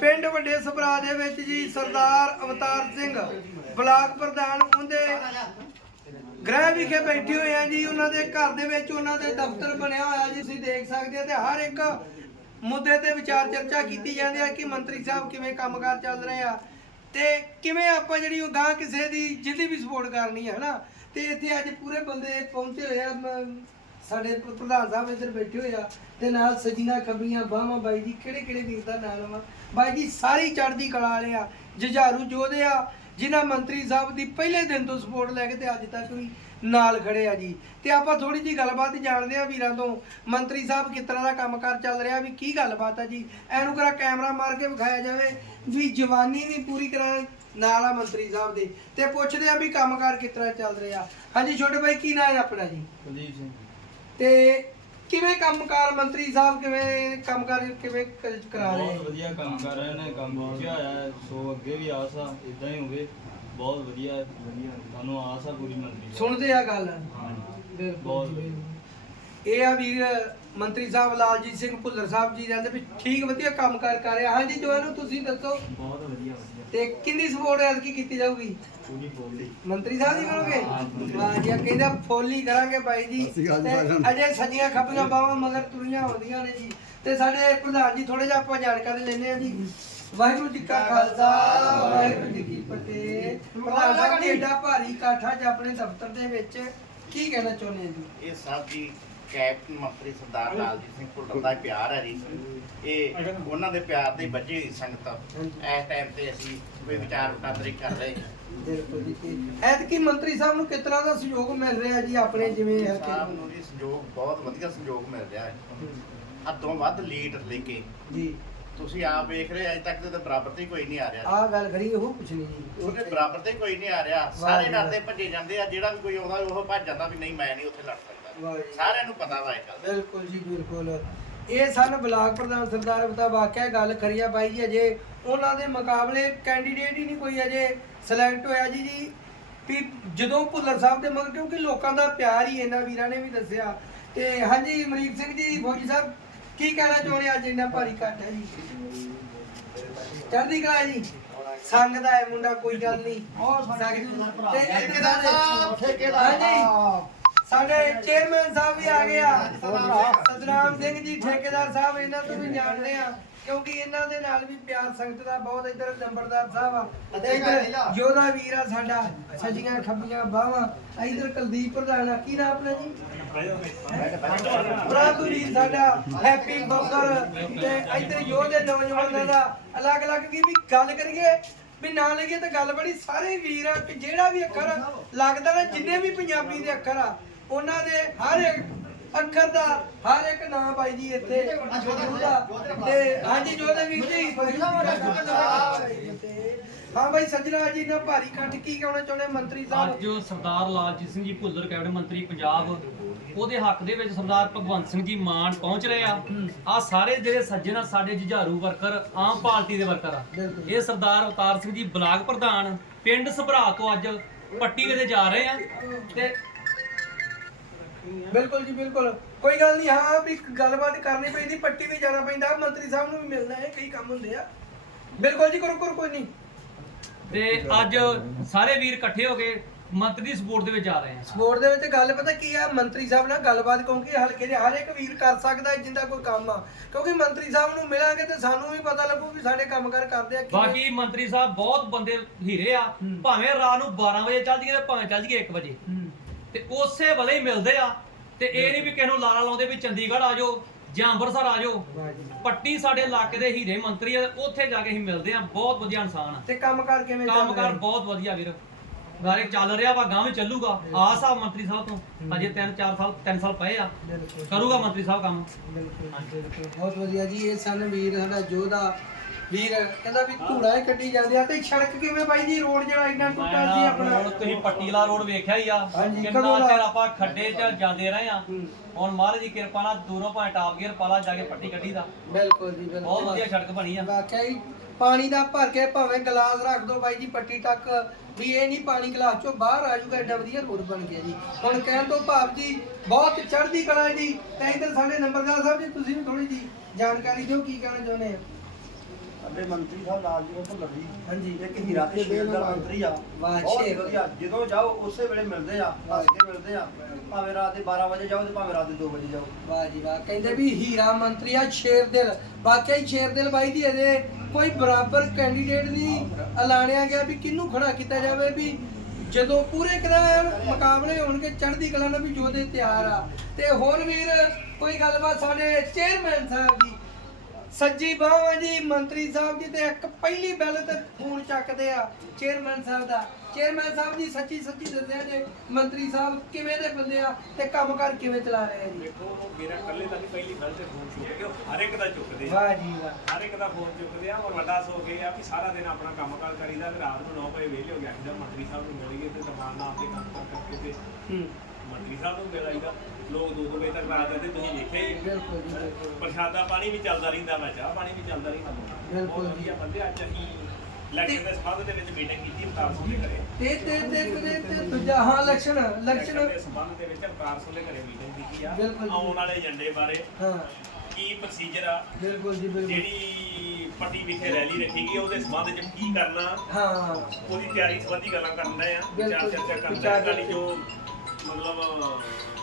ਪਿੰਡ ਵੱਡੇ ਸਭਰਾ ਦੇ ਵਿੱਚ ਜੀ ਸਰਦਾਰ ਅਵਤਾਰ ਸਿੰਘ ਬਲਾਕ ਪ੍ਰਧਾਨ ਉਹਦੇ ਗ੍ਰਹਿ ਵਿਖੇ ਬੈਠੇ ਹੋਏ ਆ ਜੀ। ਉਹਨਾਂ ਦੇ ਘਰ ਦੇ ਵਿੱਚ ਉਹਨਾਂ ਦੇ ਦਫ਼ਤਰ ਬਣਿਆ ਹੋਇਆ ਜੀ। ਤੁਸੀਂ ਦੇਖ ਸਕਦੇ ਆ ਤੇ ਹਰ ਇੱਕ ਮੁੱਦੇ ਤੇ ਵਿਚਾਰ ਚਰਚਾ ਕੀਤੀ ਜਾਂਦੀ ਹੈ ਕਿ ਮੰਤਰੀ ਸਾਹਿਬ ਕਿਵੇਂ ਕੰਮਕਾਰ ਚੱਲ ਰਹੇ ਆ। ਤੇ ਕਿਵੇਂ ਆਪਾਂ ਜਿਹੜੀ ਉਹ ਗਾਂ ਕਿਸੇ ਦੀ ਜਿਹਦੀ ਵੀ ਸਪੋਰਟ ਕਰਨੀ ਹੈ ਹਨਾ? ਤੇ ਇੱਥੇ ਅੱਜ ਪੂਰੇ ਬੰਦੇ ਪਹੁੰਚੇ ਹੋਏ ਆ। ਸਾਡੇ ਪ- ਪ੍ਰਧਾਨ ਸਾਹਿਬ ਇੱਧਰ ਬੈਠੇ ਹੋਏ ਆ, ਤੇ ਨਾਲ ਸਜੀਨਾ ਖੱਬੀਆਂ ਬਾਹਾਂ ਬਾਈ ਜੀ, ਕਿਹੜੇ ਕਿਹੜੇ ਵੀਰ ਦਾ ਨਾਲ ਵਾ ਬਾਈ ਜੀ, ਸਾਰੀ ਚੜ੍ਹਦੀ ਕਲਾ ਵਾਲੇ ਆ, ਜੁਝਾਰੂ ਯੋਧੇ ਆ, ਜਿਨ੍ਹਾਂ ਮੰਤਰੀ ਸਾਹਿਬ ਦੀ ਪਹਿਲੇ ਦਿਨ ਤੋਂ ਸਪੋਰਟ ਲੈ ਕੇ ਤੇ ਅੱਜ ਤੱਕ ਵੀ ਨਾਲ ਖੜੇ ਆ ਜੀ। ਤੇ ਆਪਾਂ ਥੋੜੀ ਜੀ ਗੱਲਬਾਤ ਜਾਣਦੇ ਆ ਵੀਰਾਂ ਤੋਂ, ਮੰਤਰੀ ਸਾਹਿਬ ਕਿਸ ਤਰ੍ਹਾਂ ਦਾ ਕੰਮਕਾਰ ਚੱਲ ਰਿਹਾ, ਵੀ ਕੀ ਗੱਲਬਾਤ ਆ ਜੀ? ਐਨੂੰ ਕਰਾ ਕੈਮਰਾ ਮਾਰ ਕੇ ਵਿਖਾਇਆ ਜਾਵੇ, ਵੀ ਜਵਾਨੀ ਵੀ ਪੂਰੀ ਕਰਾਂ ਨਾਲ ਆ ਮੰਤਰੀ ਸਾਹਿਬ ਦੇ। ਤੇ ਪੁੱਛਦੇ ਆ ਵੀ ਕੰਮਕਾਰ ਕਿਸ ਤਰ੍ਹਾਂ ਚੱਲ ਰਿਹਾ। ਹਾਂਜੀ, ਛੋਟੇ ਭਾਈ ਕੀ ਨਾਂ ਹੈ ਆਪਣਾ ਜੀ? ਕੁਲਦੀਪ ਸਿੰਘ। ਤੇ ਕਿਵੇਂ ਕੰਮਕਾਰ ਮੰਤਰੀ ਸਾਹਿਬ ਕਿਵੇਂ ਕੰਮਕਾਰ ਕਿਵੇਂ ਕ- ਕਰਾ ਰਹੇ ਬਹੁਤ ਵਧੀਆ ਕੰਮ ਕਰ ਰਹੇ ਨੇ ਕੰਮ ਪਹੁੰਚਿਆ ਹੈ ਸੋ ਅੱਗੇ ਵੀ ਆਸ ਆ ਇਦਾਂ ਹੀ ਹੋਵੇ ਬਹੁਤ ਵਧੀਆ ਵਧੀਆ ਤੁਹਾਨੂੰ ਆਸ ਆ ਪੂਰੀ ਮੰਤਰੀ। ਸੁਣਦੇ ਆ ਗੱਲ? ਹਾਂਜੀ। ਬਿਲਕੁਲ ਬਹੁਤ ਜੀ, ਬਿਲਕੁਲ। ਇਹ ਆ ਵੀਰ ਮੰਤਰੀ ਸਾਹਿਬ ਲਾਲਜੀਤ ਸਿੰਘ ਭੁੱਲਰ ਸਾਹਿਬ ਜੀ ਕਹਿੰਦੇ ਵੀ ਠੀਕ ਵਧੀਆ ਕੰਮਕਾਰ ਕਰ ਰਿਹਾ ਹਾਂਜੀ ਜੋ ਇਹਨੂੰ ਤੁਸੀਂ ਦੱਸੋ। ਬਹੁਤ ਵਧੀਆ ਵਧੀਆ। ਤੇ ਕਿੰਨੀ ਸਪੋਰਟ ਐਤ ਕੀ ਕੀਤੀ ਜਾਊਗੀ? ਪੂਰੀ ਬੋਲੀ। ਮੰਤਰੀ ਸਾਹਿਬ ਦੀ ਕਰੋਗੇ? ਵਾਹ ਜੀ ਕਹਿੰਦਾ ਫੋਲੀ ਕਰਾਂਗੇ ਬਾਈ ਜੀ। ਤੇ। ਅਜੇ ਸੱਜੀਆਂ ਖੱਬੀਆਂ ਬਾਹਾਂ ਮਗਰ ਤੁਰੀਆਂ ਹੁੰਦੀਆਂ ਨੇ ਜੀ। ਤੇ ਸਾਡੇ ਪ੍ਰਧਾਨ ਜੀ ਥੋੜੇ ਜਿਹਾ ਆਪਾਂ ਜਾਣਕਾਰੀ ਲੈਣੇ ਆ ਜੀ। ਵਾਹਿਗੁਰੂ ਜੀ ਕਾ ਖਾਲਸਾ ਵਾਹਿਗੁਰੂ ਜੀ ਕੀ ਫਤਿਹ। ਪ੍ਰਧਾਨ ਸਾਹਿਬ ਜੀ ਏਡਾ ਭਾਰੀ ਇਕੱਠਾ ਚ ਆਪਣੇ ਦਫ਼ਤਰ ਦੇ ਵਿੱਚ। ਕੀ ਕਹਿਣਾ ਚਾਹੁੰਦੇ ਆ ਜੀ? ਇਹ ਸਭ ਜੀ ਕੈਪਟਨ ਮੰਤਰੀ ਸਰਦਾਰ ਲਾਲਜੀਤ ਸਿੰਘ ਭੁੱਲਰ ਦਾ ਪਿਆਰ ਹੈ ਜੀ। ਇਹ ਉਹਨਾਂ ਦੇ ਪਿਆਰ ਦੇ ਬੱਝੇ ਹੋਈ ਸੰਗਤ। ਇਸ ਟਾਈਮ ਤੇ ਅਸੀਂ ਕੋਈ ਵਿਚਾਰ ਵਟਾਂਦਰੇ ਕਰ ਰਹੇ ਹਾਂ। ਬਿਲਕੁਲ ਜੀ। ਐਤਕੀ ਮੰਤਰੀ ਸਾਹਿਬ ਨੂੰ ਤਰ੍ਹਾਂ ਦਾ ਸਹਿਯੋਗ ਮਿਲ ਰਿਹਾ ਜੀ ਆਪਣੇ ਜਿਵੇਂ ਸਾਹਿਬ ਨੂੰ ਜੀ ਸੰਯੋਗ ਬਹੁਤ ਵਧੀਆ ਸੰਯੋਗ ਮਿਲ ਰਿਹਾ ਹੈ। ਹੱਦੋਂ ਵੱਧ ਲੀਡ ਲੈ ਕੇ। ਜੀ। ਤੁਸੀਂ ਆਪ ਵੇਖ ਰਹੇ ਅਜੇ ਤੱਕ ਤੇ ਬਰਾਬਰ ਤੇ ਕੋਈ ਨਹੀਂ ਆ ਰਿਹਾ। ਆਹ ਗੱਲ ਕਰੀ ਉਹ ਪੁੱਛਣੀ ਜੀ। ਉਹਦੇ ਬਰਾਬਰ ਤੇ ਕੋਈ ਨਹੀਂ ਆ ਰਿਹਾ। ਸਾਰੇ ਡਰਦੇ ਭੱਜੇ ਜਾਂਦੇ ਆ ਜਿਹੜਾ ਵੀ ਕੋਈ ਆਉਂਦਾ ਉਹ ਭੱਜ ਜਾਂਦਾ ਵੀ ਨਹੀਂ ਮੈਂ ਨਹੀਂ ਉੱਥੇ ਲੜ ਸਕਦਾ ਵਾਹ ਜੀ ਸਾਰਿਆਂ ਨੂੰ ਪਤਾ ਵਾ ਇਹ ਗੱਲ। ਬਿਲਕੁਲ ਜੀ ਬਿਲਕੁਲ। ਇਹ ਸਨ ਬਲਾਕ ਪ੍ਰਧਾਨ ਸਰਦਾਰ ਬਤਾ ਵਾਕਿਆ ਗੱਲ ਕਰੀਆ ਬਾਈ ਜੀ ਅਜੇ। ਉਹਨਾਂ ਦੇ ਮੁਕਾਬਲੇ ਕੈਂਡੀਡੇਟ ਹੀ ਨਹੀਂ ਕੋਈ ਅਜੇ ਸਿਲੈਕਟ ਹੋਇਆ ਜੀ ਜੀ। ਵੀ ਜਦੋਂ ਭੁੱਲਰ ਸਾਹਿਬ ਦੇ ਮਗਰ ਕਿਉਂਕਿ ਲੋਕਾਂ ਦਾ ਪਿਆਰ ਹੀ ਇਹਨਾਂ ਵੀਰਾਂ ਨੇ ਵੀ ਦੱਸਿਆ। ਤੇ ਹਾਂਜੀ ਅਮਰੀਕ ਸਿੰਘ ਜੀ ਫੌਜੀ ਸਾਹਿਬ ਕੀ ਕਹਿਣਾ ਚਾਹੁੰਦੇ ਅੱਜ? ਇੰਨਾ ਭਾਰੀ ਇਕੱਠ ਹੈ ਜੀ। ਚੜ੍ਹਦੀ ਕਲਾ ਜੀ। ਸੰਗ ਦਾ ਹੈ ਮੁੰਡਾ ਕੋਈ ਗੱਲ ਨਹੀਂ। ਸੰਗ ਤੇ ਠੇਕੇਦਾਰ। ਸਾਹਿਬ ਹਾਂਜੀ। ਸਾਡੇ ਚੇਅਰਮੈਨ ਸਾਹਿਬ ਵੀ ਆ ਗਏ ਆ। ਸਤਨਾਮ ਸਿੰਘ ਜੀ ਠੇਕੇਦਾਰ ਸਾਹਿਬ ਇਹਨਾਂ ਤੋਂ ਵੀ ਜਾਣਦੇ ਆ। ਕਿਉਂਕਿ ਇਹਨਾਂ ਦੇ ਨਾਲ ਵੀ ਪਿਆਰ ਸੰਗਤ ਦਾ ਬਹੁਤ ਇੱਧਰ ਨੰਬਰਦਾਰ ਸਾਹਿਬ ਆ। ਇੱਧਰ ਯੋਧਾ ਵੀਰ ਆ ਸਾਡਾ ਸੱਜੀਆਂ ਖੱਬੀਆਂ ਬਾਹਾਂ। ਇੱਧਰ ਕੁਲਦੀਪ ਪ੍ਰਧਾਨ ਆ। ਕੀ ਨਾਮ ਆਪਣਾ ਜੀ? ਪ੍ਰਾਤੂ ਵੀਰ ਸਾਡਾ ਹੈਪੀ ਬੋਕਰ। ਤੇ ਇੱਧਰ ਯੋਧੇ ਨੌਜਵਾਨਾਂ ਦਾ ਅਲੱਗ-ਅਲੱਗ ਕੀ ਵੀ ਗੱਲ ਕਰੀਏ ਵੀ ਨਾ ਲਈਏ ਤਾਂ ਗੱਲ ਬੜੀ। ਸਾਰੇ ਵੀਰ ਆ ਕਿ ਜਿਹੜਾ ਵੀ ਅੱਖਰ ਲੱਗਦਾ ਨਾ ਜਿੰਨੇ ਵੀ ਪੰਜਾਬੀ ਦੇ ਅੱਖਰ ਆ ਉਹਨਾਂ ਦੇ ਹਰ ਇੱਕ ਅੱਖਰ ਦਾ ਹਰ ਇੱਕ ਨਾਮ ਬਾਈ ਜੀ ਇੱਥੇ ਤੇ ਹਾਂਜੀ ਜੋਦੇ ਵੀਰ ਜੀ ਹਾਂ ਬਾਈ ਸੱਜਣਾ ਜੀ ਨਾ ਭਾਰੀ ਇਕੱਠ ਕੀ ਕਹਿਣਾ ਚਾਹੁੰਦੇ? ਮੰਤਰੀ ਸਾਹਿਬ। ਅੱਜ ਸਰਦਾਰ ਲਾਲਜੀਤ ਸਿੰਘ ਜੀ ਭੁੱਲਰ ਕੈਬਨਿਟ ਮੰਤਰੀ ਪੰਜਾਬ ਉਹਦੇ ਹੱਕ ਦੇ ਵਿੱਚ ਸਰਦਾਰ ਭਗਵੰਤ ਸਿੰਘ ਜੀ ਮਾਨ ਪਹੁੰਚ ਰਹੇ ਆ। ਆ ਸਾਰੇ ਜਿਹੜੇ ਸੱਜਣ ਆ ਸਾਡੇ ਜੁਝਾਰੂ ਵਰਕਰ ਆਮ ਪਾਰਟੀ ਦੇ ਵਰਕਰ ਆ। ਇਹ ਸਰਦਾਰ ਅਵਤਾਰ ਸਿੰਘ ਜੀ ਬਲਾਕ ਪ੍ਰਧਾਨ ਪਿੰਡ ਸਭਰਾ ਤੋਂ ਅੱਜ ਪੱਟੀ ਵੇਲੇ ਜਾ ਰਹੇ ਆ। ਤੇ ਬਿਲਕੁਲ ਜੀ ਬਿਲਕੁਲ। ਕੋਈ ਗੱਲ ਨਹੀਂ ਹਾਂ ਵੀ ਗੱਲਬਾਤ ਕਰਨੀ ਪੈਂਦੀ ਪੱਟੀ ਵੀ ਜਾਣਾ ਪੈਂਦਾ ਮੰਤਰੀ ਸਾਹਿਬ ਨੂੰ ਵੀ ਮਿਲਣਾ ਹੈ ਕਈ ਕੰਮ ਹੁੰਦੇ ਆ। ਬਿਲਕੁਲ ਜੀ ਕਰੋ ਕਰੋ ਕੋਈ ਨਹੀਂ। ਤੇ ਅੱਜ ਸਾਰੇ ਵੀਰ ਇਕੱਠੇ ਹੋ ਕੇ ਮੰਤਰੀ ਦੀ ਸਪੋਰਟ ਦੇ ਵਿੱਚ ਜਾ ਰਹੇ ਆ। ਸਪੋਰਟ ਦੇ ਵਿੱਚ ਗੱਲ ਪਤਾ ਕੀ ਆ ਮੰਤਰੀ ਸਾਹਿਬ ਨਾਲ ਗੱਲਬਾਤ ਕਿਉਂਕਿ ਹਲਕੇ ਦੇ ਹਰ ਇੱਕ ਵੀਰ ਕਰ ਸਕਦਾ ਜਿੰਦਾ ਕੋਈ ਕੰਮ ਆ। ਕਿਉਂਕਿ ਮੰਤਰੀ ਸਾਹਿਬ ਨੂੰ ਮਿਲਾਂਗੇ ਤੇ ਸਾਨੂੰ ਵੀ ਪਤਾ ਲੱਗੂ ਵੀ ਸਾਡੇ ਕੰਮਕਾਰ ਕਰਦੇ ਆ ਕਿਵੇਂ। ਬਾਕੀ ਮੰਤਰੀ ਸਾਹਿਬ ਬਹੁਤ ਬੰਦੇ ਹੀਰੇ ਆ। ਭਾਵੇਂ ਰਾਤ ਨੂੰ 12 ਵਜੇ ਚੱਲ ਜੀਏ ਤੇ ਭਾਵੇਂ ਚੱਲ ਜੀਏ 1 ਵਜੇ। ਹੂੰ। ਤੇ ਉਸੇ ਵੇਲੇ ਹੀ ਮਿਲਦੇ ਆ। ਤੇ ਇਹ ਨਹੀਂ ਵੀ ਕਿਸੇ ਨੂੰ ਲਾਰਾ ਲਾਉਂਦੇ ਵੀ ਚੰਡੀਗੜ੍ਹ ਆ ਜਾਓ ਜਾਂ ਅੰਮ੍ਰਿਤਸਰ ਆ ਜਾਓ। ਪੱਟੀ ਸਾਡੇ ਇਲਾਕੇ ਦੇ ਹੀਰੇ ਮੰਤਰੀ ਆ ਉੱਥੇ ਜਾ ਕੇ ਅਸੀਂ ਮਿਲਦੇ ਆ। ਬਹੁਤ ਵਧੀਆ ਇਨਸਾਨ ਆ। ਤੇ ਕੰਮਕਾਰ ਕਿਵੇਂ ਚੱਲ ਕੰਮਕਾਰ ਰਿਹਾ? ਬਹੁਤ ਵਧੀਆ ਵੀਰ। ਗਾਰੇ ਚੱਲ ਰਿਹਾ ਵਾ ਗਾਂ ਵੀ ਚੱਲੂਗਾ। ਆਸ ਆ ਮੰਤਰੀ ਸਾਹਿਬ ਤੋਂ ਅਜੇ 3-4 ਸਾਲ 3 ਸਾਲ ਪਏ ਆ। ਬਿਲਕੁਲ। ਕਰੂਗਾ ਮੰਤਰੀ ਸਾਹਿਬ ਕੰਮ। ਬਿਲਕੁਲ ਬਿਲਕੁਲ। ਬਹੁਤ ਵਧੀਆ ਜੀ ਇਹ ਸਨ ਵੀਰ ਸਾਡਾ ਜੋਧਾ ਵੀਰ ਕਹਿੰਦਾ ਵੀ ਧੂੜਾ ਹੀ ਕੱਢੀ ਜਾਂਦੇ ਆ ਤੇ ਸੜਕ ਕਿਵੇਂ ਬਾਈ ਜੀ? ਰੋਡ ਜਿਹੜਾ ਇੰਨਾ ਟੁੱਟਾ ਸੀ ਆਪਣਾ। ਹੁਣ ਤੁਸੀਂ ਪੱਟੀਲਾ ਰੋਡ ਵੇਖਿਆ ਹੀ ਆ। ਹਾਂਜੀ, ਕਿੰਨਾ ਕਦੋਂ ਦਾ? ਚਿਰ ਆਪਾਂ ਖੱਡੇ 'ਚ ਜਾਂਦੇ ਰਹੇ ਆ। ਹੂੰ। ਹੁਣ ਮਹਾਰਾਜ ਦੀ ਕਿਰਪਾ ਨਾਲ ਦੂਰੋਂ ਭਾਵੇਂ ਟਾਪ ਗੇਅਰ ਪਾਲਾ ਜਾ ਕੇ ਪੱਟੀ ਕੱਢੀ ਦਾ। ਬਿਲਕੁਲ ਜੀ ਬਿਲਕੁਲ। ਬਹੁਤ ਵਧੀਆ ਸੜਕ ਬਣੀ ਆ। ਵਾਕਿਆ ਹੀ ਪਾਣੀ ਦਾ ਭਰ ਕੇ ਭਾਵੇਂ ਗਲਾਸ ਰੱਖ ਦੋ ਬਾਈ ਜੀ ਪੱਟੀ ਤੱਕ। ਵੀ ਇਹ ਨਹੀਂ ਪਾਣੀ ਗਲਾਸ ਚੋਂ ਬਾਹਰ ਆ ਜਾਊਗਾ ਐਡਾ ਵਧੀਆ ਰੋਡ ਬਣ ਗਿਆ ਜੀ। ਹੁਣ ਕਹਿਣ ਤੋਂ ਭਾਵ ਜੀ ਬਹੁਤ ਚੜ੍ਹਦੀ ਕਲਾ ਜੀ। ਤੇ ਇੱਧਰ ਸਾਡੇ ਨੰਬਰਦਾਰ ਸਾਹਿਬ ਜੀ ਤੁਸੀਂ ਵੀ ਥੋੜੀ ਜੀ ਜਾਣਕਾਰੀ ਦਿਓ ਕੀ ਕਹਿਣਾ ਚਾਹੁੰਦੇ ਆ? ਸਾਡੇ ਮੰਤਰੀ ਸਾਹਿਬ ਲਾਲ ਜੀ ਭੁੱਲਰ ਜੀ ਹਾਂਜੀ। ਇੱਕ ਹੀਰਾ ਤੇ ਸ਼ੇਰ ਦਾ ਮੰਤਰੀ ਆ। ਵਾਹ, ਬਹੁਤ। ਵਧੀਆ। ਜਦੋਂ ਜਾਓ ਉਸੇ ਵੇਲੇ ਮਿਲਦੇ ਆ। ਹੱਸ ਕੇ ਮਿਲਦੇ ਆ। ਭਾਵੇਂ ਰਾਤ ਦੇ 12 ਵਜੇ ਜਾਓ ਤੇ ਭਾਵੇਂ ਰਾਤ ਦੇ 2 ਵਜੇ ਜਾਓ। ਵਾਹ ਜੀ ਵਾਹ। ਕਹਿੰਦੇ ਵੀ ਹੀਰਾ ਮੰਤਰੀ ਆ ਸ਼ੇਰ ਦਿਲ। ਵਾਕਈ ਸ਼ੇਰ ਦਿਲ ਬਾਈ ਦੀ ਇਹਦੇ ਕੋਈ ਬਰਾਬਰ ਕੈਂਡੀਡੇਟ ਨਹੀਂ ਐਲਾਨਿਆ ਗਿਆ ਵੀ ਕਿਹਨੂੰ ਖੜਾ ਕੀਤਾ ਜਾਵੇ ਵੀ ਜਦੋਂ ਪੂਰੇ ਕਿਰਾਏ ਮੁਕਾਬਲੇ ਹੋਣਗੇ ਚੜ੍ਹਦੀ ਕਲਾ ਨਾਲ ਵੀ ਜੋਦੇ ਤਿਆਰ ਆ। ਤੇ ਹੋਰ ਵੀਰ ਕੋਈ ਗੱਲਬਾਤ ਸਾਡੇ ਚੇਅਰਮੈਨ ਸਾਹਿਬ ਜੀ ਸੱਜੀ ਬਾਹਾਂ ਜੀ ਮੰਤਰੀ ਸਾਹਿਬ ਜੀ ਤੇ ਇੱਕ ਪਹਿਲੀ ਬੈਲ ਤੇ ਫੋਨ ਚੱਕਦੇ ਆ ਚੇਅਰਮੈਨ ਸਾਹਿਬ ਦਾ। ਚੇਅਰਮੈਨ ਸਾਹਿਬ ਜੀ ਸੱਚੀ ਸੱਚੀ ਦੱਸਿਆ ਜੇ ਮੰਤਰੀ ਸਾਹਿਬ ਕਿਵੇਂ ਦੇ ਬੰਦੇ ਆ ਤੇ ਕੰਮਕਾਰ ਕਿਵੇਂ ਚਲਾ ਰਹੇ ਆ ਜੀ। ਦੇਖੋ ਮੇਰਾ ਇਕੱਲੇ ਦਾ ਨਹੀਂ ਪਹਿਲੀ ਗੱਲ ਤੇ ਫੋਨ ਚੁੱਕਦੇ ਉਹ ਹਰ ਇੱਕ ਦਾ ਚੁੱਕਦੇ ਆ। ਵਾਹ ਜੀ ਵਾਹ। ਹਰ ਇੱਕ ਦਾ ਫੋਨ ਚੁੱਕਦੇ ਆ ਔਰ ਵੱਡਾ ਸੋ ਇਹ ਆ ਕਿ ਸਾਰਾ ਦਿਨ ਆਪਣਾ ਕੰਮਕਾਰ ਕਰੀਦਾ ਤੇ ਰਾਤ ਨੂੰ 9 ਵਜੇ ਵਿਹਲੇ ਹੋ ਗਿਆ ਜਦੋਂ ਮੰਤਰੀ ਸਾਹਿਬ ਨੂੰ ਮਿਲੀਏ ਤੇ ਦਮਾਨ ਨਾਲ ਆਪਦੇ ਕੰਮ ਕਾਰ ਕਰਕੇ ਤੇ ਹੂੰ। ਮੰਤਰੀ ਸਾਹਿਬ ਨੂੰ ਲੋਕ ਦੋ ਦੋ ਵਜੇ ਤੱਕ ਰਾਤ ਤੁਸੀਂ ਵੇਖਿਆ ਹੀ। ਹੈ। ਬਿਲਕੁਲ ਜੀ ਬਿਲਕੁਲ। ਪ੍ਰਸ਼ਾਦਾ ਪਾਣੀ ਵੀ ਚੱਲਦਾ ਰਹਿੰਦਾ ਵਾ ਚਾਹ ਪਾਣੀ ਵੀ ਚੱਲਦਾ ਰਹਿੰਦਾ ਬਹੁਤ ਜੀ। ਵਧੀਆ ਬੰਦੇ ਅੱਜ ਅਸੀਂ ਇਲੈਕਸ਼ਨ ਦੇ ਸੰਬੰਧ ਦੇ ਵਿੱਚ ਮੀਟਿੰਗ ਕੀਤੀ ਅਵਤਾਰ ਸਿੰਘ ਦੇ ਘਰੇ। ਤੇ ਤੇ ਤੇ ਤੇ ਤੇ ਦੂਜਾ ਹਾਂ ਲਕਸ਼ਣ ਇਲੈਕਸ਼ਨ ਲਕਸ਼ਣ ਦੇ ਸੰਬੰਧ ਦੇ ਵਿੱਚ ਅਵਤਾਰ ਸਿੰਘ ਦੇ ਘਰੇ ਮੀਟਿੰਗ ਕੀਤੀ ਆ। ਬਿਲਕੁਲ ਜੀ। ਆਉਣ ਵਾਲੇ ਏਜੰਡੇ ਬਾਰੇ ਹਾਂ। ਕੀ ਪ੍ਰੋਸੀਜਰ ਆ? ਬਿਲਕੁਲ ਜੀ ਬਿਲਕੁਲ। ਜਿਹੜੀ ਪੱਟੀ ਵਿਖੇ ਰੈਲੀ ਰੱਖੀ ਗਈ ਉਹਦੇ ਸੰਬੰਧ ਚ ਕੀ ਕਰਨਾ? ਹਾਂ। ਉਹਦੀ ਤਿਆਰੀ ਸੰਬੰਧੀ ਗੱਲਾਂ ਕਰਨ ਦੇ ਆ। ਬਿਲਕੁਲ। ਵਿਚਾਰ ਚਰਚਾ ਕਰਨ ਵਿਚਾਰ ਦੇ ਸਾਡੀ ਜੋ ਮਤਲਬ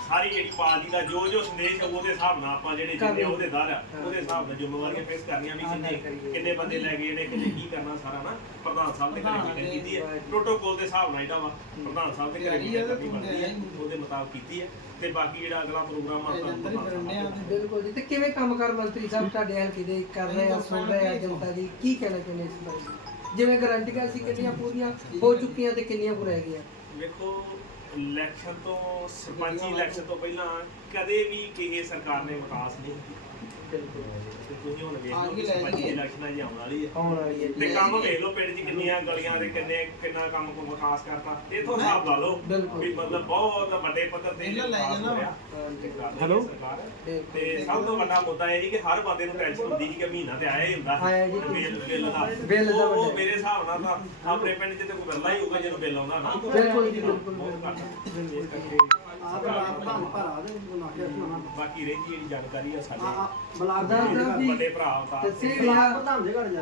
ਸਾਰੀ ਜਿਹੜੀ ਪਾਰਟੀ ਦਾ ਜੋ ਜੋ ਸੰਦੇਸ਼ ਹੈ ਉਹਦੇ ਹਿਸਾਬ ਨਾਲ ਆਪਾਂ ਜਿਹੜੇ ਜਿੰਨੇ ਅਹੁਦੇਦਾਰ ਆ ਉਹਦੇ ਹਿਸਾਬ ਨਾਲ ਜ਼ਿੰਮੇਵਾਰੀਆਂ ਫੇਸ ਕਰਨੀਆਂ ਵੀ ਕਿੰਨੇ ਕਿੰਨੇ ਬੰਦੇ ਲੈ ਗਏ ਜਿਹੜੇ ਕਿੰਨੇ ਕੀ ਕਰਨਾ ਸਾਰਾ ਨਾ ਪ੍ਰਧਾਨ ਸਾਹਿਬ ਦੇ ਘਰੇ ਮੀਟਿੰਗ ਕੀਤੀ ਹੈ। ਪ੍ਰੋਟੋਕੋਲ ਦੇ ਹਿਸਾਬ ਨਾਲ ਜਿਹੜਾ ਵਾ। ਪ੍ਰਧਾਨ ਸਾਹਿਬ ਮੀਟਿੰਗ ਕਰਨੀ ਬਣਦੀ ਹੈ ਉਹਦੇ ਮੁਤਾਬਕ ਕੀਤੀ ਹੈ। ਤੇ ਬਾਕੀ ਜਿਹੜਾ ਅਗਲਾ ਪ੍ਰੋਗਰਾਮ ਆ ਤੁਹਾਨੂੰ ਬਿਲਕੁਲ ਜੀ। ਤੇ ਕਿਵੇਂ ਕੰਮਕਾਰ ਮੰਤਰੀ ਸਾਹਿਬ ਤੁਹਾਡੇ ਹਲਕੇ ਦੇ ਕਰ ਰਹੇ ਆ ਸੁਣ ਰਹੇ ਆ ਜਨਤਾ ਦੀ ਕੀ ਕਹਿਣਾ ਚਾਹੁੰਦੇ ਇਸ ਬਾਰੇ? ਜਿਵੇਂ ਗਰੰਟੀਆਂ ਸੀ ਕਿੰਨੀਆਂ ਪੂਰੀਆਂ ਹੋ। ਚੁੱਕੀਆਂ ਤੇ ਕਿੰਨੀਆਂ ਕੁ ਰਹਿ ਗਈਆਂ? ਵੇਖੋ ਇਲੈਕਸ਼ਨ ਤੋਂ ਸਰਪੰਚੀ ਇਲੈਕਸ਼ਨ ਤੋਂ ਪਹਿਲਾਂ ਕਦੇ ਵੀ ਕਿਸੇ ਸਰਕਾਰ ਨੇ ਵਿਕਾਸ ਨਹੀਂ ਕੀਤਾ। ਤੁਸੀਂ ਹੁਣ ਵੇਖ ਲਓ ਕਿ ਸਰਪੰਚੀ ਇਲੈਕਸ਼ਨ ਜੀ ਆਉਣ ਵਾਲੀ ਹੈ ਆਉਣ ਵਾਲੀ ਹੈ ਤੇ ਕੰਮ ਵੇਖ ਲਓ ਪਿੰਡ 'ਚ ਕਿੰਨੀਆਂ ਗਲੀਆਂ ਦੇ ਕਿੰਨੇ ਕਿੰਨਾ ਕੰਮ ਕੋ ਵਿਕਾਸ ਕਰਤਾ। ਇਥੋਂ ਹਿਸਾਬ ਲਾ ਲਓ ਬਿਲਕੁਲ। ਵੀ ਮਤਲਬ ਬਹੁਤ ਵੱਡੇ ਪੱਧਰ ਤੇ ਵਿਕਾਸ ਹੋ ਰਿਹਾ ਹੈਲੋ? ਤੇ ਸਭ ਤੋਂ ਵੱਡਾ ਮੁੱਦਾ ਇਹ ਸੀ ਕਿ ਹਰ ਬੰਦੇ ਨੂੰ ਟੈਨਸ਼ਨ ਹੁੰਦੀ ਸੀ ਕਿ ਮਹੀਨਾ ਤੇ ਆਇਆ ਹੀ ਹੁੰਦਾ। ਆਇਆ ਜੀ। ਬਿੱਲ ਬਿੱਲ ਦਾ। ਬਿੱਲ ਦਾ ਉਹ- ਉਹ ਵੱਡਾ। ਮੇਰੇ ਹਿਸਾਬ ਨਾਲ ਤਾਂ ਆਪਣੇ ਪਿੰਡ 'ਚ ਤੇ ਕੋਈ ਬਿੱਲਾ ਹੀ ਹੋਊਗਾ ਜਦੋਂ ਬਿੱਲ ਆਉਂਦਾ ਨਾ। ਬਿਲਕੁਲ ਜੀ, ਬਿਲਕੁਲ, ਬਾਕੀ ਜਿਹੜੀ ਜਾਣਕਾਰੀ ਆ ਸਾਡੇ। ਵੱਡੇ ਭਰਾ ਅਵਤਾਰ ਸਿੰਘ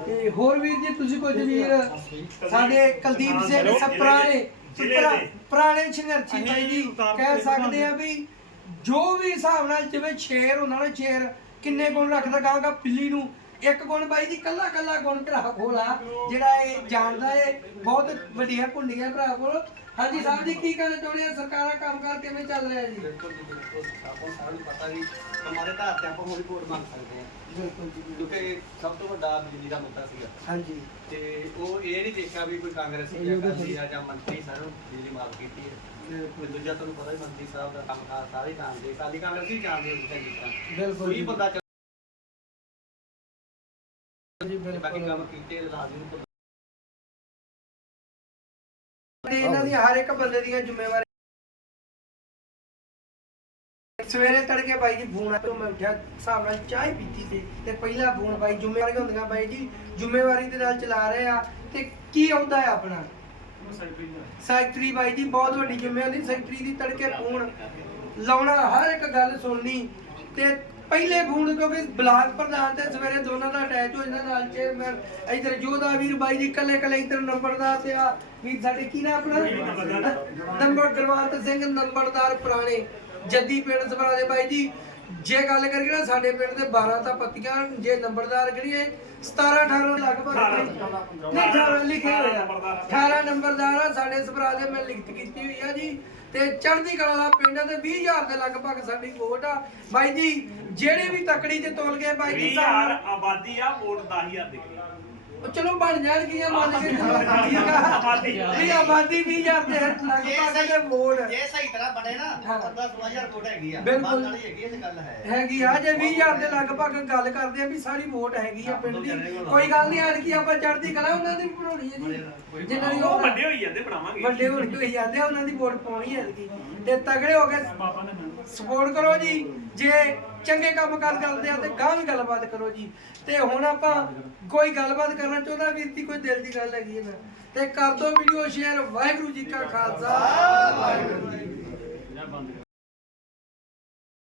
ਤੇ ਹੋਰ ਵੀਰ ਜੀ ਤੁਸੀਂ ਕੁਝ ਵੀਰ ਸਾਡੇ ਕੁਲਦੀਪ ਸਿੰਘ ਜ਼ਿਲ੍ਹੇ ਸਪਰਾਣੇ ਦੇ- ਜ਼ਿਲ੍ਹੇ ਪੁਰਾ- ਦੇ। ਪੁਰਾਣੇ ਸੰਘਰਸ਼ੀ ਜੀ ਕਹਿ ਸਕਦੇ ਆ ਵੀ ਜੋ ਵੀ ਹਿਸਾਬ ਨਾਲ ਜਿਵੇਂ ਸ਼ੇਰ ਹੁੰਦਾ ਨਾ ਸ਼ੇਰ ਕਿੰਨੇ ਗੁਣ ਰੱਖਦਾ ਗਾਂਗਾ ਪਿੱਲੀ ਨੂੰ ਇੱਕ ਗੁਣ ਬਾਈ ਜੀ ਕੱਲਾ ਕੱਲਾ ਗੁਣ ਭਰਾ ਕੋਲ ਆ ਜਿਹੜਾ ਇਹ ਜਾਣਦਾ ਏ ਬਹੁਤ ਵੱਡੀਆਂ ਕੁੰਡੀਆਂ ਭਰਾ ਕੋਲ। ਹਾਂਜੀ ਸਾਹਿਬ ਜੀ ਕੀ ਕਹਿਣਾ ਚਾਹੁੰਦੇ ਆ? ਸਰਕਾਰਾਂ ਕੰਮਕਾਰ ਕਿਵੇਂ ਚੱਲ ਰਿਹਾ ਜੀ? ਬਿਲਕੁਲ ਜੀ ਬਿਲਕੁਲ। ਆਪਾਂ ਸਾਰਿਆਂ ਨੂੰ ਪਤਾ ਵੀ ਹਮਾਰੇ ਧਾਰ ਤੇ ਆਪਾਂ ਹੋਰ ਵੋਟ ਮੰਗ ਸਕਦੇ ਹਾਂ। ਬਿਲਕੁਲ ਜੀ ਬਿਲਕੁਲ। ਕਿਉਂਕਿ ਸਭ ਤੋਂ ਵੱਡਾ ਬਿਜਲੀ ਦਾ ਮੁੱਦਾ ਸੀਗਾ। ਹਾਂਜੀ। ਤੇ ਉਹ ਇਹ ਨਹੀਂ ਦੇਖਿਆ ਵੀ ਕੋਈ ਕਾਂਗਰਸੀ ਜਾਂ ਅਕਾਲੀ ਆ ਜਾਂ ਮੰਤਰੀ ਸਾਨੂੰ ਬਿਜਲੀ ਮਾਫ ਕੀਤੀ ਹੈ। ਕੋਈ ਦੂਜਾ ਤੁਹਾਨੂੰ ਪਤਾ ਹੀ ਮੰਤਰੀ ਸਾਹਿਬ ਦਾ ਕੰਮ ਕਾਰ ਸਾਰੇ ਜਾਣਦੇ ਅਕਾਲੀ ਕਾਂਗਰਸੀ ਵੀ ਜਾਣਦੇ ਹੁੰਦੇ ਚੰਗੀ ਤਰ੍ਹਾਂ। ਬਿਲਕੁਲ ਕੋਈ ਜੀ। ਬੰਦਾ ਜੀ ਚੱਲ- ਬਾਕੀ ਬਿਲਕੁਲ ਕੰਮ ਕੀਤੇ ਲਾਜ਼ਮੀ ਨੂੰ ਤੇ ਇਹਨਾਂ ਦੀਆਂ ਹਰ ਇੱਕ ਬੰਦੇ ਦੀਆਂ ਜ਼ਿੰਮੇਵਾਰੀ ਸਵੇਰੇ ਤੜਕੇ ਬਾਈ ਜੀ ਫੋਨ ਆਇਆ ਮੈਂ ਉੱਠਿਆ ਹਿਸਾਬ ਨਾਲ ਚਾਹ ਪੀਤੀ ਸੀ ਤੇ ਪਹਿਲਾ ਫੋਨ ਬਾਈ ਜ਼ਿੰਮੇਵਾਰੀਆਂ ਹੁੰਦੀਆਂ ਬਾਈ ਜੀ ਜ਼ਿੰਮੇਵਾਰੀ ਦੇ ਨਾਲ ਚਲਾ ਰਹੇ ਆ ਤੇ ਕੀ ਆਉਂਦਾ ਹੈ ਆਪਣਾ? ਸੈਕਟਰੀ ਬਾਈ ਜੀ ਬਹੁਤ ਵੱਡੀ ਜ਼ਿੰਮੇਵਾਰੀ ਸੈਕਟਰੀ ਦੀ ਤੜਕੇ ਫੋਨ ਲਾਉਣਾ ਹਰ ਇੱਕ ਗੱਲ ਸੁਣਨੀ ਤੇ ਪਹਿਲੇ ਫੋਨ ਕਿਉਂਕਿ ਬਲਾਕ ਪ੍ਰਧਾਨ ਤੇ ਸਵੇਰੇ ਦੋਨਾਂ ਦਾ ਅਟੈਚ ਹੋ ਜਾਂਦਾ ਨਾਲ ਚੇਅਰਮੈਨ ਇਧਰ ਜੋਧਾ ਵੀਰ ਬਾਈ ਜੀ ਕੱਲੇ ਕੱਲੇ ਇਧਰ ਨੰਬਰਦਾਰ ਤੇ ਆ ਵੀਰ ਸਾਡੇ ਕੀ ਨਾ ਆਪਣਾ? ਨੰਬਰ ਗੁਰਵੰਤ ਸਿੰਘ ਨੰਬਰਦਾਰ ਪੁਰਾਣੇ ਜੱਦੀ ਪਿੰਡ ਸਭਰਾ ਦੇ ਬਾਈ ਜੀ। ਜੇ ਗੱਲ ਕਰੀਏ ਨਾ ਸਾਡੇ ਪਿੰਡ ਦੇ 12 ਤਾਂ ਪੱਤੀਆਂ ਜੇ ਨੰਬਰਦਾਰ ਕਰੀਏ 17 18 ਲਗਭਗ ਨਹੀਂ 18 ਲਿਖੇ ਹੋਇਆ 18 ਨੰਬਰਦਾਰ ਆ ਸਾਡੇ ਸਭਰਾ ਦੇ ਮੈਂ ਲਿਖਤ ਕੀਤੀ ਹੋਈ ਆ ਜੀ। ਤੇ ਚੜ੍ਹਦੀ ਕਲਾ ਦਾ ਪਿੰਡ ਤੇ 20000 ਦੇ ਲਗਭਗ ਸਾਡੀ ਵੋਟ ਆ। ਬਾਈ ਜੀ ਜਿਹੜੇ ਵੀ ਤਕੜੀ ਤੇ ਤੋਲ ਗਏ ਬਾਈ ਜੀ 20000 ਸਾਹਿਬ ਆਬਾਦੀ ਆ ਵੋਟ 10000 ਦੇ। ਚਲੋ ਬਣ ਜਾਣਗੀਆਂ ਮੰਨ ਕੇ ਆਬਾਦੀ। ਵੀ ਆਬਾਦੀ 20000 ਦੇ ਲਗਭਗ ਦੇ ਵੋਟ ਜੇ ਸਹੀ ਤਰ੍ਹਾਂ ਬਣੇ ਨਾ ਹਾਂ। 15 16000 ਵੋਟ ਹੈਗੀ ਆ। ਬਿਲਕੁਲ। ਹੈਗੀ ਇਹ ਤੇ ਗੱਲ ਹੈ। ਹੈਗੀ ਆ ਜੇ 20000 ਦੇ ਲਗਭਗ ਗੱਲ ਕਰਦੇ ਆ ਵੀ ਸਾਰੀ ਵੋਟ ਹੈਗੀ ਆ ਪਿੰਡ ਦੀ। ਕੋਈ ਗੱਲ ਨਹੀਂ ਆਣ ਕੀ ਆਪਾਂ ਚੜ੍ਹਦੀ ਕਲਾ ਉਹਨਾਂ ਦੀ ਵੀ ਬਣਾਉਣੀ ਹੈ ਜੀ। ਜਿਨ੍ਹਾਂ ਦੀ ਉਹ ਉਹ ਵੱਡੇ ਹੋਈ ਜਾਂਦੇ ਬਣਾਵਾਂਗੇ। ਵੱਡੇ ਹੁਣ ਹੋਈ ਜਾਂਦੇ ਆ, ਉਹਨਾਂ ਦੀ ਵੋਟ ਪਾਉਣੀ ਹੈ ਜੀ ਤੇ ਤਗੜੇ ਹੋ ਕੇ ਸਪੋਰਟ ਕਰੋ ਜੀ। ਜੇ ਚੰਗੇ ਕੰਮ ਕਰ ਕਰਦੇ ਆ ਤੇ ਗਾਂ ਵੀ ਗੱਲਬਾਤ ਕਰੋ ਜੀ। ਤੇ ਹੁਣ ਆਪਾਂ ਕੋਈ ਗੱਲਬਾਤ ਕਰਨਾ ਚਾਹੁੰਦਾ ਵੀਰ ਦੀ ਕੋਈ ਦਿਲ ਦੀ ਗੱਲ ਹੈਗੀ ਹੈ ਨਾ ਤੇ ਕਰ ਦੋ ਵੀਡੀਓ ਸ਼ੇਅਰ। ਵਾਹਿਗੁਰੂ ਜੀ ਕਾ ਖਾਲਸਾ। ਵਾਹਿਗੁਰੂ ਜੀ